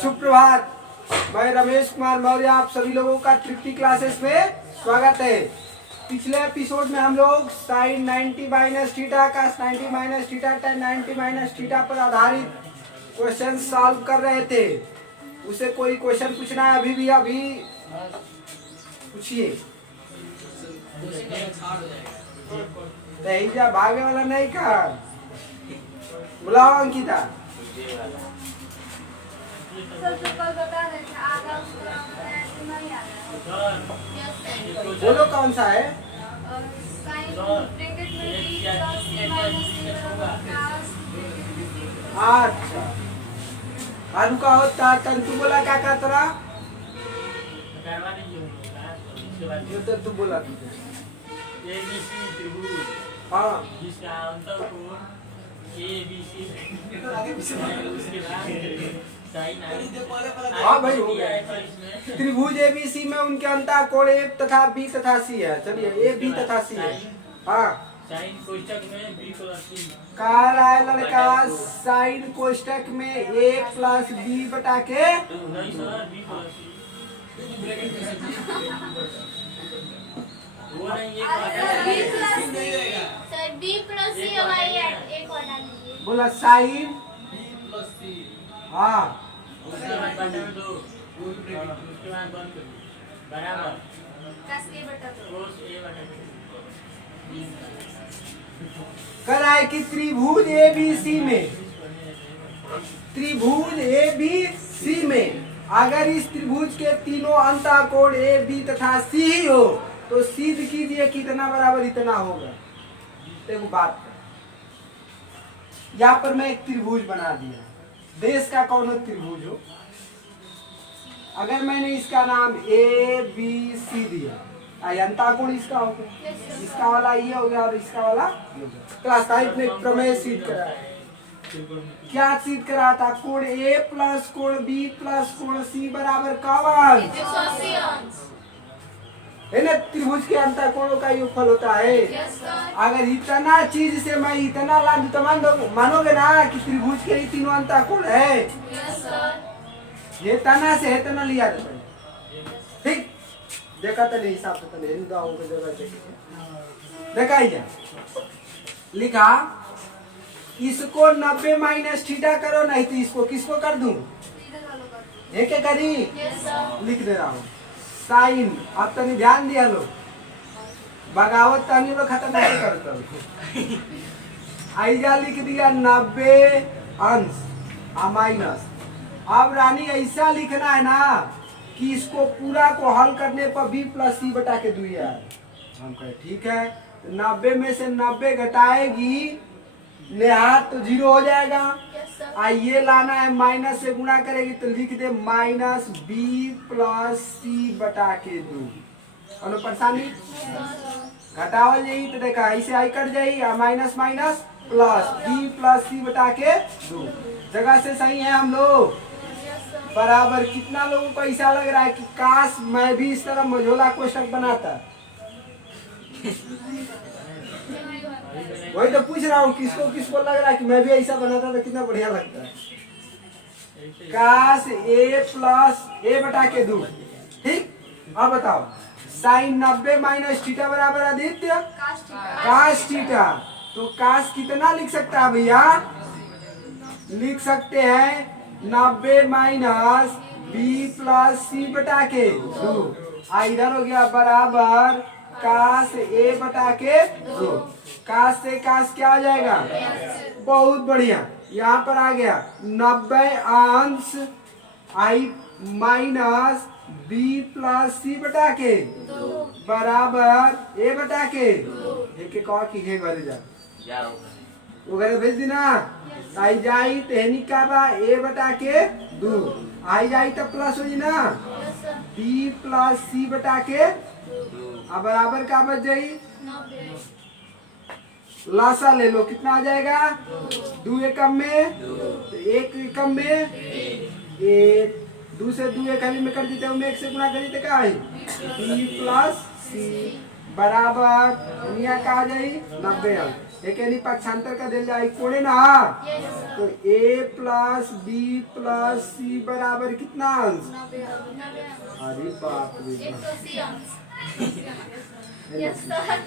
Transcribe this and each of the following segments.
सुप्रभात। मैं रमेश कुमार मौर्य आप सभी लोगों का ट्रिप्टी क्लासेस में स्वागत है। पिछले एपिसोड में हम लोग साइन 90 माइनस थीटा का 90 minus theta tan 90 minus theta पर आधारित क्वेश्चन सॉल्व कर रहे थे। उसे कोई क्वेश्चन पूछना है अभी पूछिए। जा भागे वाला नहीं का बुलाओ अंकिता। बोलो कौन सा है? अच्छा आलू का होता तंतु बोला क्या का तोरा? तू बोला हाँ जिसका अंतःकोण ABC हाँ भाई हो गया। त्रिभुज ABC में उनके अंतःकोण A तथा B तथा C है। चलिए A B तथा C है। हाँ साइन कोष्ठक में B प्लस C कहा रहा है लड़का साइन कोष्ठक में A प्लस B बटा के नहीं सर B प्लस C वो नहीं B प्लस C हमारी एक और डाल दीजिए। बोला साइन B प्लस C हाँ उसके बाद बटा दो उसके बाद बंद कर बराबर कस के बटा दो कोस A बटा कर रहा है कि त्रिभुज ABC में अगर इस त्रिभुज के तीनों अंतःकोण A B तथा C ही हो तो सिद्ध कीजिए कितना बराबर इतना होगा। देखो बात कर यहाँ पर मैं एक त्रिभुज बना दिया। देश का कौन त्रिभुज हो, अगर मैंने इसका नाम ABC दिया अंतःकोण इसका हो गया, इसका वाला ये हो गया और इसका वाला क्लास टाइप में प्रमेय सिद्ध करा। क्या सिद्ध करा था? कोण A प्लस कोण B प्लस कोण C बराबर कवन है ना? त्रिभुज के अंतःकोणों का योगफल होता है। अगर इतना चीज से मैं इतना लाभ तो मानोगे ना कि त्रिभुज के तीनों अंतःकोण है। ये तना से है तना लिया था ठीक देखा तो नहीं हिसाब से नहीं दाओं के जगह देखा ही जा लिखा इसको 90 माइनस थीटा करो नहीं तो इसको किसको कर दूं एक करी लिख दे रहा हूँ साइन। अब तनी ध्यान दिया लो बगावत तनी लो खत्म नहीं करता आइजा लिख दिया 90 अंश माइनस। अब रानी ऐसा लिखना है ना कि इसको पूरा को हल करने पर B प्लस C बटा के दू यार। हम कहे ठीक है 90 में से 90 घटाएगी नेहात तो 0 हो जाएगा। ये लाना है माइनस से गुणा करेगी तो लिख दे माइनस B प्लस C बटा के दू। और परेशानी घटावल जाई तो देखा ऐसे आई कट जाई minus minus plus B plus C बटा के दू। जगह से सही है हम लोग बराबर। कितना लोगों को ऐसा लग रहा है कि काश मैं भी इस तरह मझोला कोष्ठक बनाता? वही तो पूछ रहा हूँ किसको किसको लग रहा है कि मैं भी ऐसा बनाता तो कितना बढ़िया लगता है। काश A प्लस A बटा के दू ठीक। अब बताओ साइन 90 माइनस थीटा बराबर आदित्य काश थीटा। तो काश कितना लिख सकता है भैया? लिख सकते हैं 90 माइनस B प्लस C बटा के दो। इधर हो गया बराबर काश A बटा के दो। काश से काश क्या आ जाएगा? बहुत बढ़िया। यहाँ पर आ गया 90 अंश I minus B plus C बटा के बराबर A बटा के एक और की है घरे जा वो घरे भेज देना। आई जाई तेहनी का बा A बटा के दू आई जाई तो प्लस हो ना B प्लस C बटा के अब बराबर का बच जाई लासा ले लो कितना आ जाएगा? 2 एकम में तो 1 एकम में 1 2 से 2 एक खाली में कर देते हैं 1 से गुणा कर देते क्या है B प्लस C बराबर दुनिया का आ जाई 90 अंक एक यानी पक्षांतर का दिल जाए कोणे ना यस सर तो a प्लस बी प्लस सी बराबर कितना अंश 90 अंक अरे बाप रे बाप। 180 अंक यस सर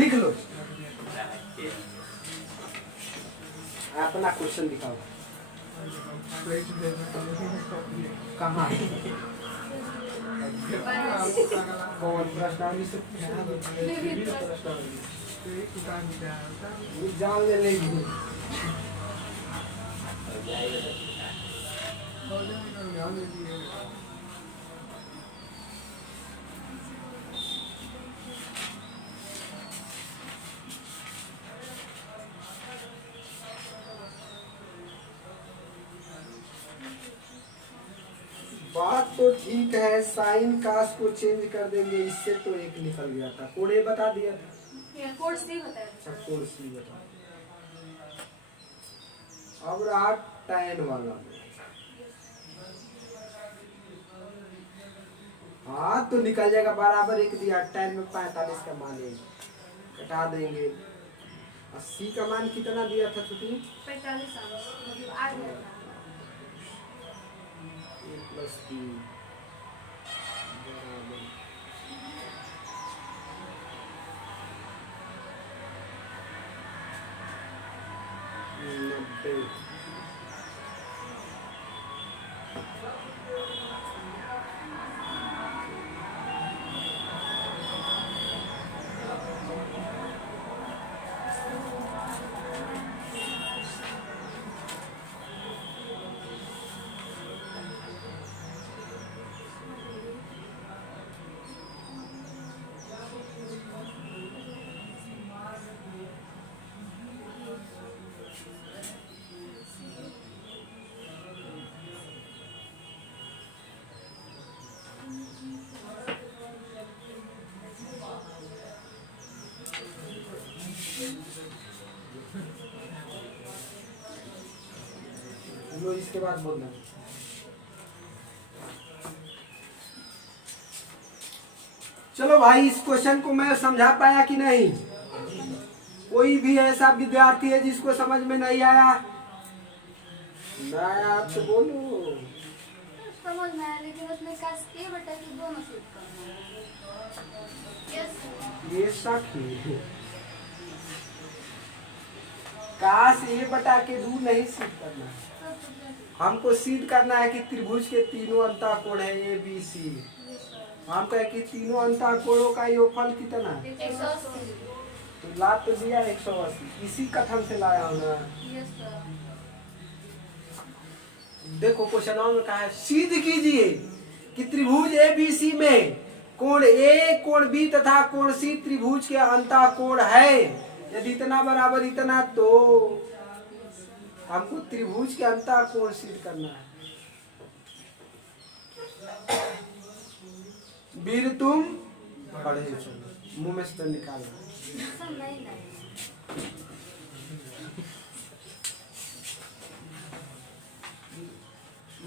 लिख लो अपना क्वेश्चन दिखाओ कहाँ कौन प्रश्नावली से जान ले लेंगे बात तो ठीक है साइन कास को चेंज कर देंगे इससे तो एक निकल गया था कोड ए बता दिया था ये कोड सी बताया अच्छा कोड सी बता अब रहा tan वाला हाँ तो निकल जाएगा बराबर एक दिया tan में 45 का मान है घटा देंगे 80 का मान कितना दिया था छुट्टी 45 अंक मतलब आ गया था a प्लस बी बराबर नब्बे लो इसके बाद बोलना चलो भाई इस क्वेश्चन को मैं समझा पाया कि नहीं कोई भी ऐसा विद्यार्थी है जिसको समझ में नहीं आया आप तो बोलो समझ में आया लेकिन उसमें काश के बटा के दोनों सूट करना है यस ये सखी काश ये बटा के दू नहीं सिद्ध करना है हमको सिद्ध करना है कि त्रिभुज के तीनों अंतःकोण है ए बी सी हम कहे कि तीनों अंतःकोणों का योगफल कितना है 180 तो ला तो दिया 180 इसी कथन से लाया हूं ना यस सर देखो क्वेश्चन में कहा है सिद्ध कीजिए कि त्रिभुज ए बी सी में कोण ए कोण बी तथा कोण सी त्रिभुज के अंतःकोण है यदि इतना बराबर इतना तो हमको त्रिभुज के अंतःकोण सिद्ध करना है वीर तुम पढ़े चलो मुंह में से निकालना सब नहीं नहीं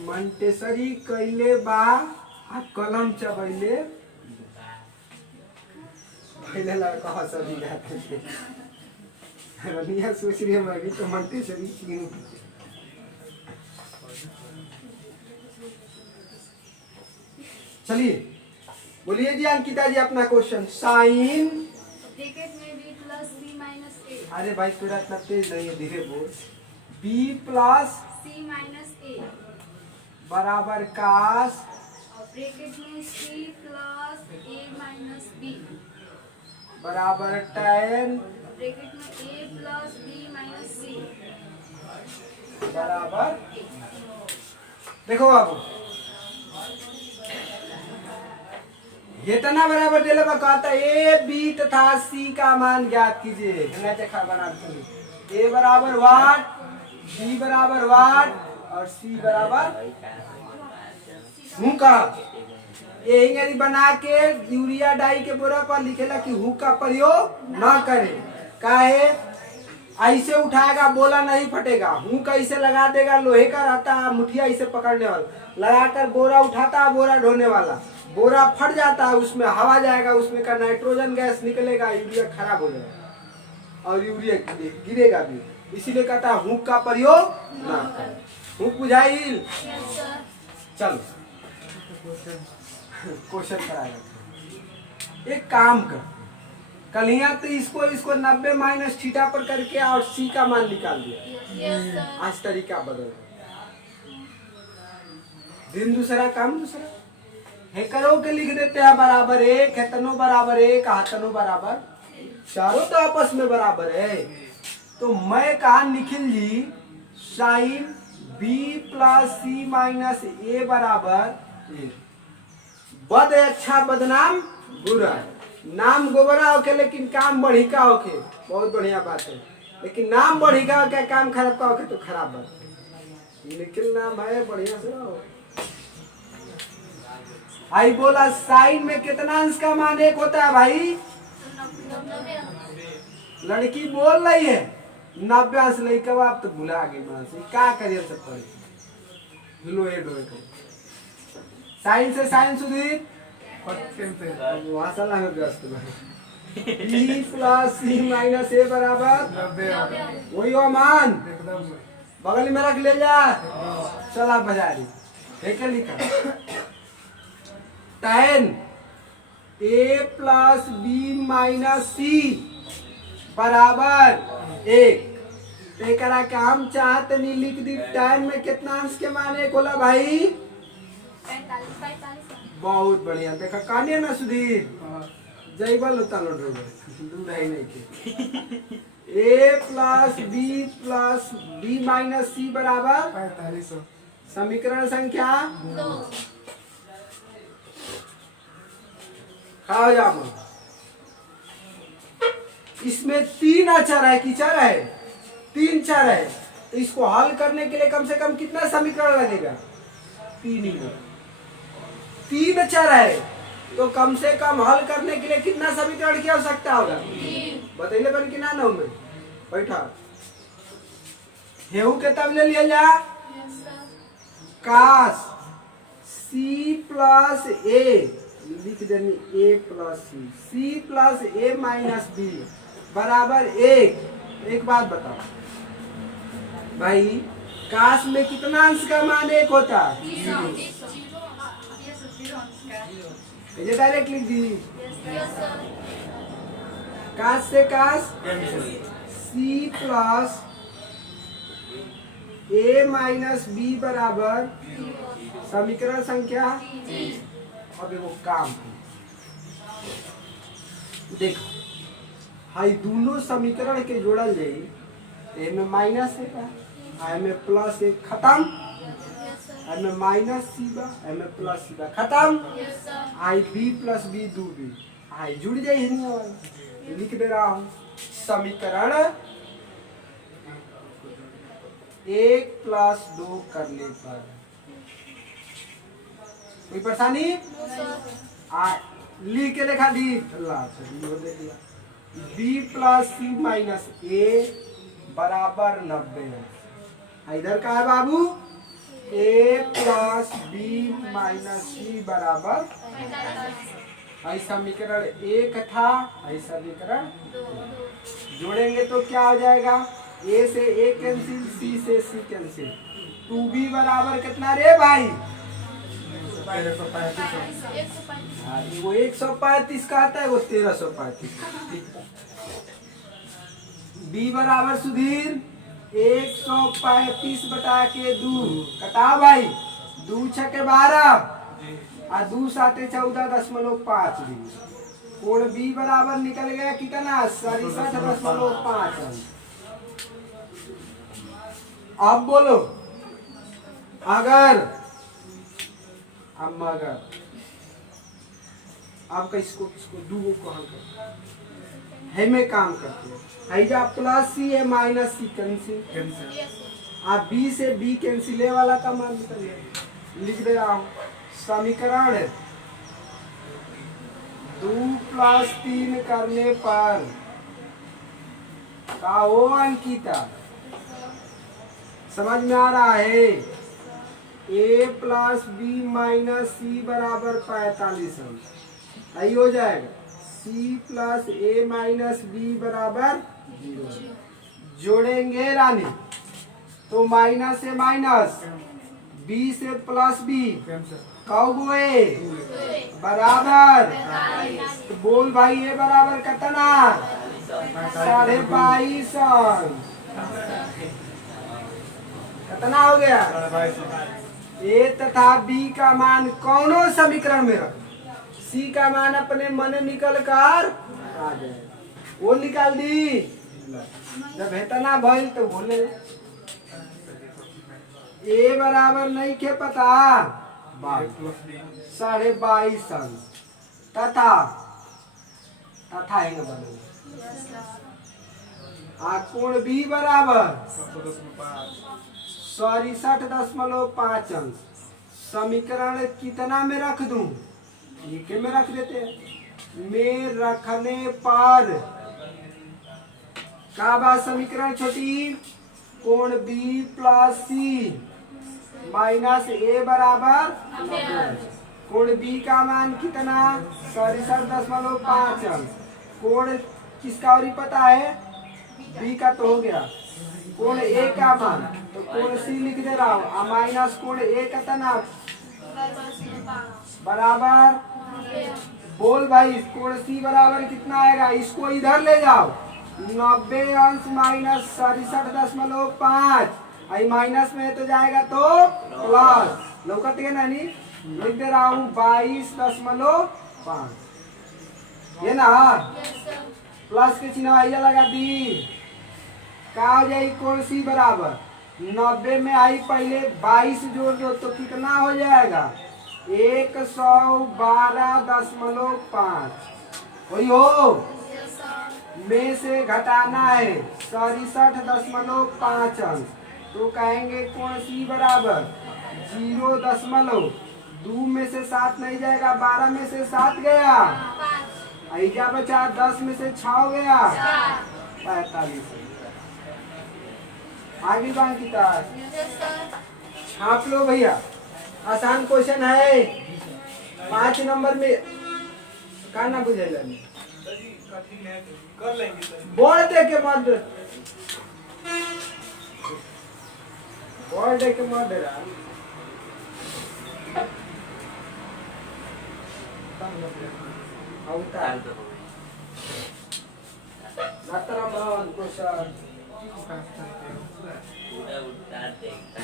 मंटेसरी कैले बा आ कलम चबैले पहले लड़का हंसी जाते थे रनिया सोच रही है मैं भी तो मंटेसरी क्यों चलिए बोलिए जी अंकिता जी अपना क्वेश्चन साइन ब्रैकेट में b plus c minus a अरे भाई पूरा इतना तेज नहीं है धीरे बोल b plus c minus a बराबर कास और ब्रैकेट में c plus a minus b बराबर tan ब्रैकेट में a plus b minus c बराबर देखो बाबू ये तना बराबर दिले बा कहता ए बी तथा सी का मान ज्ञात कीजिए मैं देखा बना ए बराबर वाट बी बराबर वाट और सी बराबर हूँ का ये यदि बना के यूरिया डाई के बोरा पर लिखेला कि हूँ का प्रयोग ना करे काहे ऐसे उठाएगा बोला नहीं फटेगा हूँ कैसे लगा देगा लोहे का रहता है मुठिया इसे पकड़ने वाला लगाकर बोरा उठाता है बोरा ढोने वाला बोरा फट जाता है, उसमें हवा जाएगा, उसमें का नाइट्रोजन गैस निकलेगा, यूरिया खराब हो जाएगा और यूरिया गिरेगा भी। इसीलिए कहता है हुक का प्रयोग ना करो। हुक बुझाइल। चलो क्वेश्चन कराया। एक काम कर, कल यहाँ तो इसको 90 माइनस थीटा पर करके और सी का मान निकाल दिया। आज तरीका बदल, दिन दूसरा काम दूसरा है। करो के लिख देते हैं बराबर एक है, तनो बराबर एक, तनो बराबर चारों तो आपस में बराबर है। तो मैं कहा Nikhil ji sine B plus सी माइनस ए बराबर एक। बद अच्छा बदनाम बुरा, नाम गोबरा होके लेकिन काम बढ़ी का होके बहुत बढ़िया बात है, लेकिन नाम बढ़ी का होके काम खराब का होके तो खराब बात। निखिल नाम है बढ़िया से रहो। आई बोला साइन में कितना अंश का मान एक होता है भाई? लड़की बोल रही है 90 अंश ले, कब आप तो भुला गए मां से क्या करिए सब पड़े लो एड हो। साइन से साइन सुधीर वासला में व्यस्त भाई। बी प्लस सी माइनस ए बराबर वही हो मान, बगल में रख ले जा। चला बाजारी ठीक है लिखा tan a plus b minus c बराबर एक। तेरा काम चाहते नहीं लिख दी। tan में कितना अंश के मान एक होला भाई? 45। बहुत बढ़िया। देखा काने ना सुधीर जय बल होता लो दूर है नहीं के। a plus b minus c बराबर 45। समीकरण संख्या 2। खाओ जाओ। इसमें 3 अचर है कि चर है? 3 चर है, तो इसको हल करने के लिए कम से कम कितना समीकरण लगेगा? 3 ही। 3 चर है तो कम से कम हल करने के लिए कितना समीकरण की आवश्यकता होगा? 3। बताइए बन कि ना में बैठा हेऊ के तब ले लिया जा कास सी प्लस ए लिख देनी ए प्लस सी प्लस ए माइनस बी बराबर एक। एक बात बताओ भाई, काश में कितना अंश का मान एक होता है? ये डायरेक्ट लिख दी। काश से काश सी प्लस ए माइनस बी बराबर समीकरण संख्या। अब वो काम देखो हाई दोनों समीकरण के जोड़ल जाई। ए में माइनस है का, आई में प्लस एक खत्म, आई में माइनस सी बा, आई में प्लस सी बा खत्म। आई बी प्लस बी 2b आई जुड़ जाए लिख दे रहा हूं समीकरण 1 प्लस 2 करने पर कोई परेशानी? लिख के लिखा दी बी प्लस सी माइनस ए बराबर 90। इधर का है बाबू ए प्लस बी माइनस सी बराबर। आई समीकरण 1 था, आई समीकरण 2। जोड़ेंगे तो क्या हो जाएगा? ए से ए कैंसिल, सी से सी कैंसिल। 2b बराबर कितना रे भाई? 135। वो 135 का आता है, वो 1335। b बराबर सुधीर 135 बटा के 2 कटा भाई 2 छके 12 और 2 साते 14.5 डिग्री। कोण b बराबर निकल गया कितना? 67.5। अब बोलो अगर आपका इसको दूगो को हल कर है में काम करते हैं। हैजा प्लस सी है माइनस सी कैंसिल, आप बी से बी कैंसिल ए वाला का मान निकल गया। लिख दे रहा हूं समीकरण 2 प्लस 3 करने पर का हो अंकिता समझ में आ रहा है? ए प्लस बी माइनस सी बराबर 45 अंश। आई हो जाएगा सी प्लस ए माइनस बी बराबर 0। जोड़ेंगे रानी तो माइनस से माइनस बी से प्लस बी कौ ए बराबर तो बोल भाई ए बराबर कितना 22.5 अंश। कितना हो गया ए तथा बी का मान कौनों समीकरण में रख सी का मान अपने मन निकल कर आ जाए वो निकाल दी जब इतना भइल तो बोले ए बराबर नहीं के पता 22.5 अंश तथा हैंगे बने कोण बी बराबर 67.5 अंश। समीकरण कितना में रख दूं लिखे में रख देते हैं में रखने पर का बात समीकरण छोटी कोण बी प्लस सी माइनस ए बराबर कोण बी का मान कितना 67.5 अंश। कोण किसका और ही पता है बी का तो हो गया कोण ए का मान तो कोण सी लिख दे रहा हूँ माइनस कोण ए कितना बराबर बोल भाई कोण सी बराबर कितना आएगा इसको इधर ले जाओ 90 अंश माइनस 67.5 आई माइनस में तो जाएगा तो प्लस लौकत है ना नहीं लिख दे रहा हूँ 22.5 ये ना प्लस के चिन्ह आइया लगा दी का हो जाए कोण सी बराबर 90 में आई पहले 22 जोड़ दो तो कितना हो जाएगा 112.5 वही हो में से घटाना है 67.5 अंश तो कहेंगे कोण सी बराबर 0.2 में से 7 नहीं जाएगा 12 में से 7 गया ऐजा बचा 10 में से 6 गया 45। आगे बाकी छाप लो भैया आसान क्वेश्चन है 5 नंबर में का ना बुझेला कर लेंगे बोल दे के मत बोल दे के मत डरा अवतार नतरा मान क्वेश्चन पूरा उतार देखता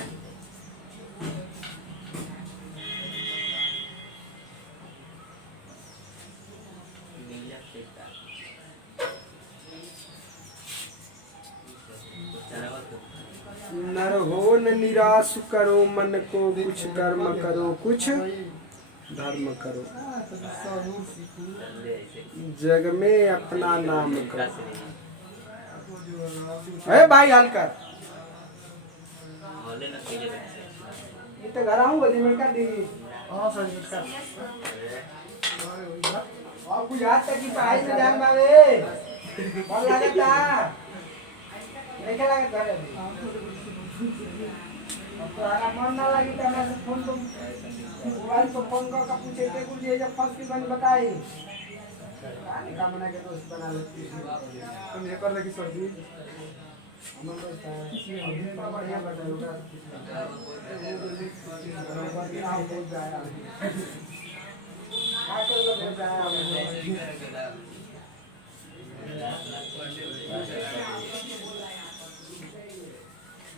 नीला देखता नर हो न निराश करो मन को कुछ कर्म करो कुछ धर्म करो जग में अपना नाम करो। अरे भाई हल्का ये तो घर आऊँ बजी मिलकर दी और कुछ याद तक की पढ़ाई में ध्यान बावे कौन लगता नहीं क्या लगता है तो आरा मन ना लगी तो मैं फोन तो मोबाइल पर फोन का पूछे के कुछ ये जब फर्स्ट की बन बताई कहानी का मना के दोस्त बना लेती तुम ये कर लगी सर जी अमन दोस्त है बढ़िया बताओ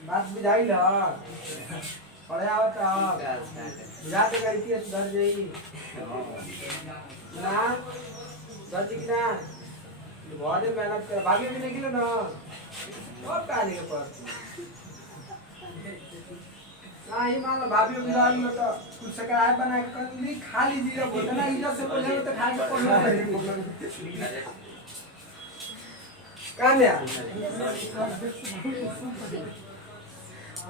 बात बुझाई ला पढ़े आवता बुझा के गई थी सुधर जाई ना सच की ना बहुत मेहनत कर भागे भी नहीं गिलो ना और काहे के पास ना ही मान भाभी बुझा लो तो कुछ सकाय बना के कर ली खाली जीरो बोलते ना इधर से पहले तो खा के पढ़ना काम है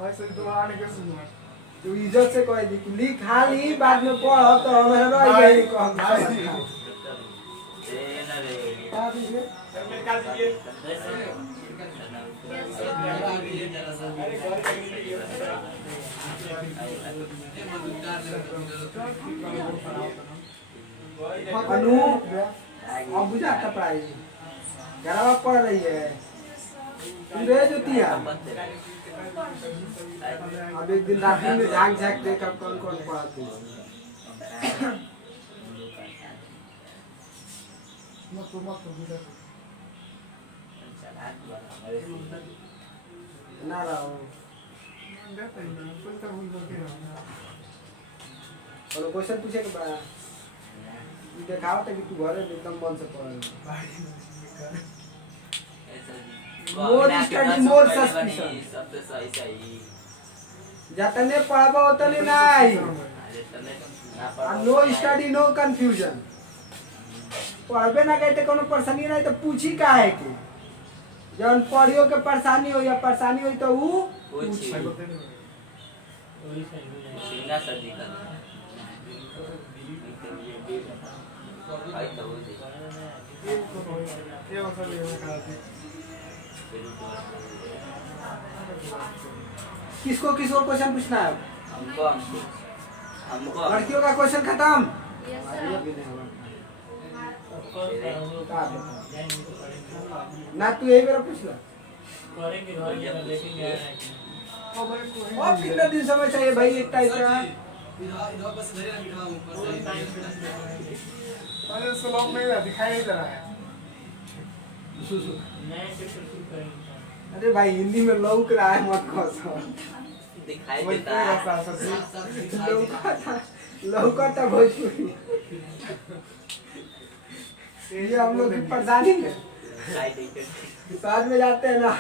वैसे तो आने के सुनो तो इज्जत से कह दी कि लिख खाली बाद में पढ़ तो हमें रह गई कौन देना रे निकाल दीजिए अनु अब बुझाता प्राइस गरबा पड़ रही है तू रे ज्योतिया अब एक दिन रात में झांक झांक देख अब कौन कौन पढ़ाते मत बुझा ना रहो देखते हैं कुछ तो भूल गए और क्वेश्चन पूछे के बा ये दिखाओ कि तू घरे में एकदम मन से पढ़ मोर स्टडी मोर सस्पिशन सबसे सही सही जतने पढ़बो उतने नहीं नो स्टडी नो कंफ्यूजन पढ़बे ना कहते कोनो परेशानी नहीं तो पूछी का है कि जब पढ़ियो के परेशानी हो या परेशानी हो तो वो पूछी सिंगा सदी का आई तो हो जी ये मसले में कराते किसको किसको क्वेश्चन पूछना है हमको लड़कियों का क्वेश्चन खत्म यस ये सर भी नहीं होगा ना तू यही मेरा पूछ ला और कितना दिन समय चाहिए भाई एक टाइप का अरे स्लोप में दिखाई नहीं दे रहा है अरे भाई हिंदी में लौक रहा है मत कहो दिखाई वही देता है रास्ता लौका था भोजपुरी ये हम लोग की परेशानी है दिखाई देते साथ में जाते हैं ना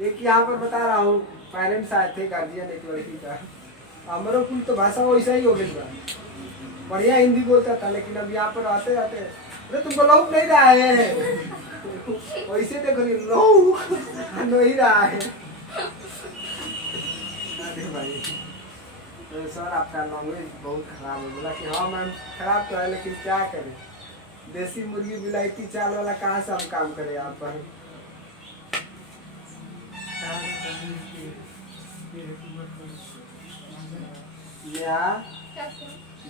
एक यहाँ पर बता रहा हूँ पेरेंट्स आए थे गार्जियन एक लड़की का हमारा कुल तो भाषा वैसा ही हो गई बा बढ़िया हिंदी बोलता था लेकिन अब यहाँ पर आते जाते अरे तुमको लौक नहीं रहा है वैसे देखो नहीं लौक नहीं रहा है अरे भाई तो सर आपका लैंग्वेज बहुत खराब है बोला कि हाँ मैम खराब तो है लेकिन क्या करें देसी मुर्गी विलायती चाल वाला कहाँ से हम काम करें यहाँ पर या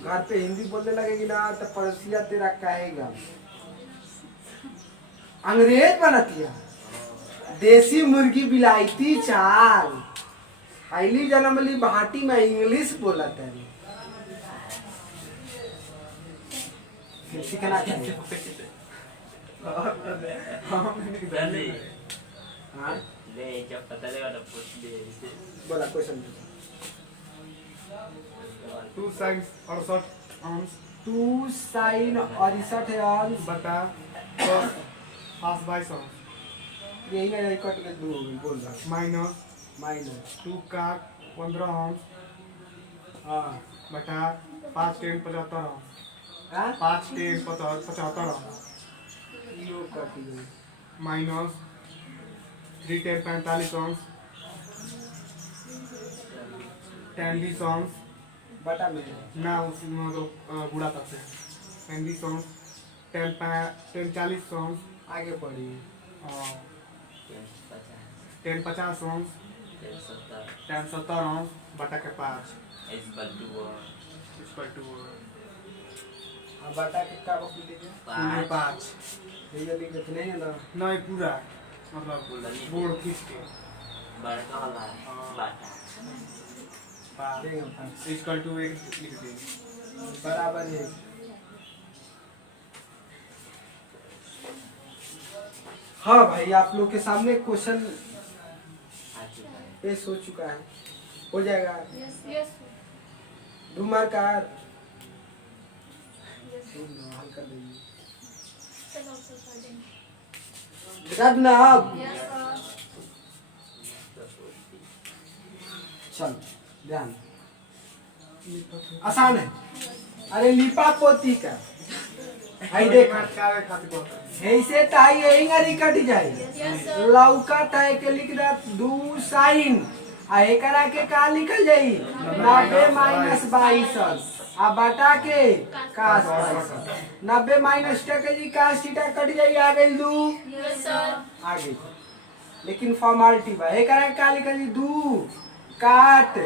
घर पे हिंदी बोलने लगेगी ना तो पड़ोसिया तेरा कहेगा अंग्रेज बनतिया देसी मुर्गी विलायती चाल हाईली जनमली भाटी में इंग्लिश बोलत है सीखना चाहिए ले हाँ ले जब पता लगा तो पूछ ले बोला क्वेश्चन 2 साइंस 68 अंश 2 sin 68 अंश बटा 10 पास 22 अंश यही ना कट के दो बोल रहा माइनस माइनस 2 का 15 अंश हाँ बटा 5 10 75 अंश हाँ 5 10 75 अंश यो कट गई माइनस 3 10 45 अंश 10 20 अंश बटा में ना उसी मतलब गुड़ा तक से 10 20 अंश 10 40 अंश आगे बढ़ी 10 50 अंश 10 70 अंश बटा के 5 अब बटा के का बक लीजिए 5 ये जल्दी कुछ नहीं है ना नहीं पूरा मतलब बोर्ड खींच के बड़का वाला बाटा देंगे इक्वल टू एक लिख दिए बराबर है हाँ भाई आप लोग के सामने क्वेश्चन पेश हो चुका है हो जाएगा यस यस धुमार कार यस हल कर देंगे चलो तो कर देंगे बता दो ना अब यस चल ध्यान आसान है अरे लिपा पोती का आई देख ऐसे ताई यही गरी कट जाए यस लौका ताई के लिख दा 2 sin आ एकरा के का लिखल जाई 90 - 22 आ बटा के cos 22 90 - टका जी cos थीटा कट जाई आ गई 2 यस सर आगे लेकिन फॉर्मालिटी बा एकरा के का लिखल जी 2 काट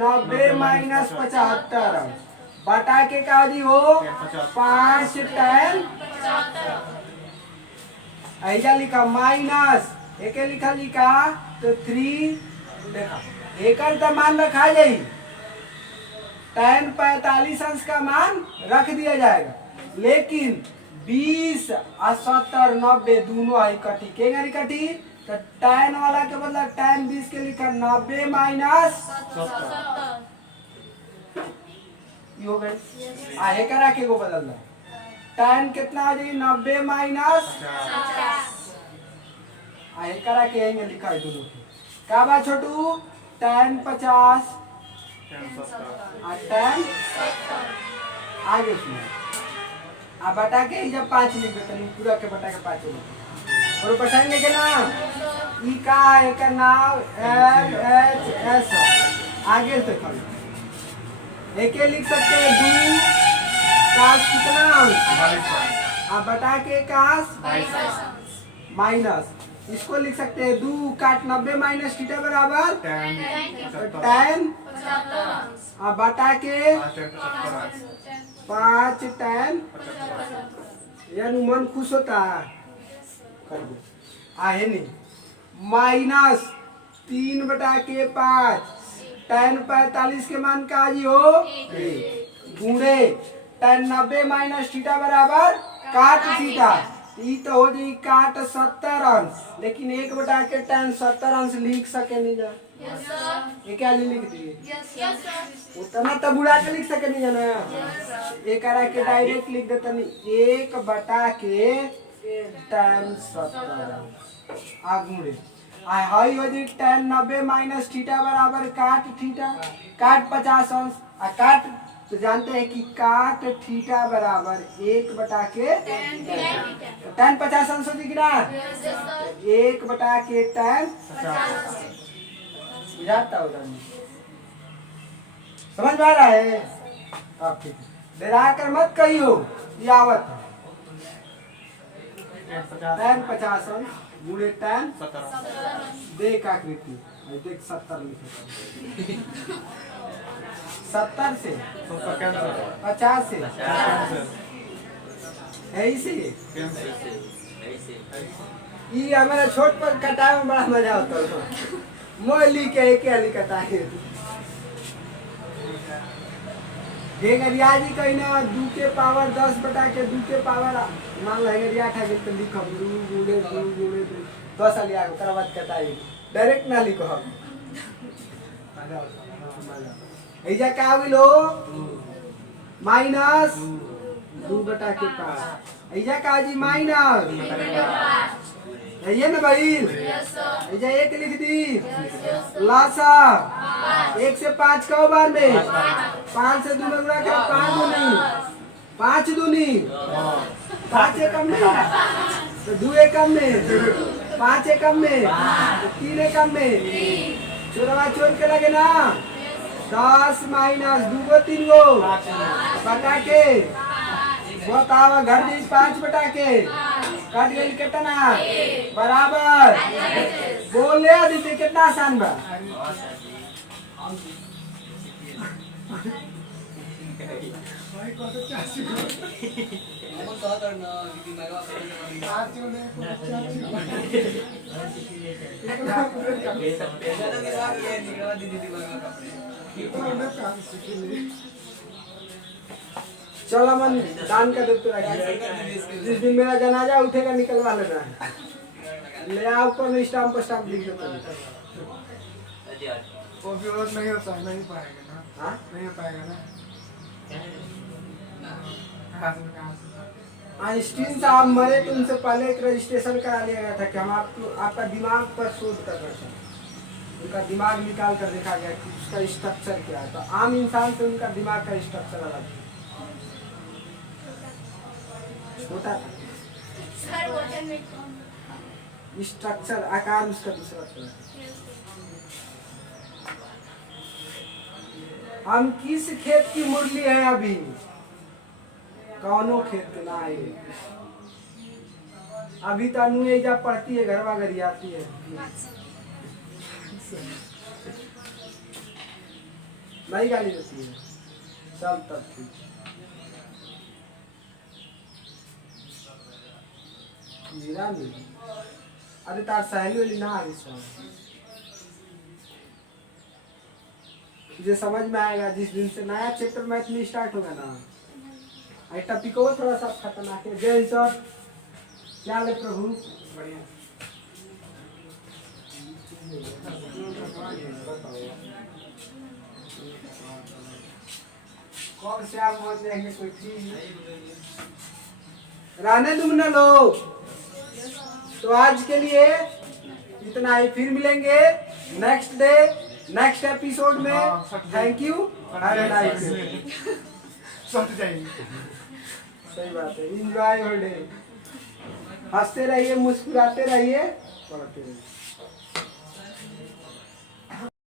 90 माइनस 75 बटा के का जी हो 5 tan ऐजा लिखा माइनस एके लिखा लिखा तो 3 देखा एकर तो मान रखा जाई tan 45 अंश का मान रख दिया जाएगा लेकिन 20 और 70 90 दोनों आई कटी के गरी कटी तो tan वाला के बदला tan 20 के लिखा 90 माइनस 70 ये हो गए आ एकरा के को बदल दो tan कितना आ जाई 90 माइनस 50 आ एकरा के यहीं लिखा है दोनों के का बा छोटू tan 50 आ tan आगे सुनो आ बटा के ही जब 5 लिख दे तनी पूरा के बटा के 5 लिख और पहचान लेके ना ई का है का नाम एल एच एस आगे से कर एके लिख सकते हैं 2 कास कितना आ बटा के कास माइनस इसको लिख सकते हैं 2 काट 90 माइनस थीटा बराबर tan आ बटा के 5 tan यानी मन खुश होता कर दो आहे नहीं माइनस 3 बटा के 5 tan 45 के मान का जी हो गुणे tan 90 माइनस थीटा बराबर काट थीटा ई तो हो जाई काट 70 अंश लेकिन 1 बटा के tan 70 अंश लिख सके नहीं जा यस सर ये क्या लिख दिए यस सर उतना तो बुढ़ा के लिख सके नहीं जाना एक करा के डायरेक्ट लिख देता नहीं 1 बटा के tan 70 आगुड़े आ हाई हो जी tan 90 माइनस थीटा बराबर काट थीटा काट 50 अंश आ काट तो जानते हैं कि काट थीटा बराबर 1 बटा के tan 50 अंश होती कि ना 1 बटा के tan बुझाता होगा समझ में आ रहा है आप ठीक है डरा कर मत कहियो ये आवत है tan 50 अंश गुणे tan देख आकृति देख 70 लिखे 70 से 50 से ऐसे ये हमारा छोट पर कटाए में बड़ा मजा होता है मोली के एक कटाए रियाजी कहीं ना 2 के पावर 10 बटा के 2 के पावर मान लो रिया था तो लिखो 2 गुणे 2 गुणे 2 10 आ गया ओकरा बाद कटाई डायरेक्ट ना लिखो हम ऐजा का होइलो माइनस 2 बटा के 5 ऐजा का जी माइनस ये ना भाई ऐजा 1 लिख दी लासा 1 से 5 कौ बार में 5 से 2 में गुणा कर 5 दूनी 5 एकम में तो 2 एकम में 5 एकम में 3 एकम में चोरवा चोर के लगे ना 10 माइनस 2 गो 3 गो बटा के बतावा घर दी 5 बटा के कट गई कितना बराबर बोले दीदी कितना आसान बा चलो मन दान का देते जिस दिन मेरा जनाजा उठेगा निकलवा लेना है ले आओ पर स्टाम्प पर स्टाम्प लिख देता वो विरोध नहीं होता नहीं पाएगा ना हाँ नहीं हो पाएगा ना आइंस्टीन साहब मरे तो उनसे पहले एक रजिस्ट्रेशन करा लिया गया था कि हम आपका दिमाग पर शोध कर रहे हैं उनका दिमाग निकाल कर देखा गया कि उसका स्ट्रक्चर क्या है तो आम इंसान से उनका दिमाग का स्ट्रक्चर अलग छोटा था सर वजन में कम स्ट्रक्चर आकार उसका दूसरा था हम किस खेत की मुरली है अभी कौनो खेत ना है अभी तनु ये जब पढ़ती है घरवा घरी आती है नहीं गाली देती है सब तब ठीक मीरा नहीं अरे तार सहेली वाली ना आ रही तुझे समझ में आएगा जिस दिन से नया चैप्टर मैथ में स्टार्ट होगा ना आई टॉपिक को थोड़ा सा खतरनाक है। जय सर क्या ले प्रभु बढ़िया कौन से आप पहुंच जाएंगे कोई ठीक रहने तुम न लोग। तो आज के लिए इतना ही, फिर मिलेंगे नेक्स्ट डे नेक्स्ट एपिसोड में। Thank you have a nice day. सट जाएंगे। सही बात है, एंजॉय योर डे। हंसते रहिए, मुस्कुराते रहिए, पढ़ते रहिए।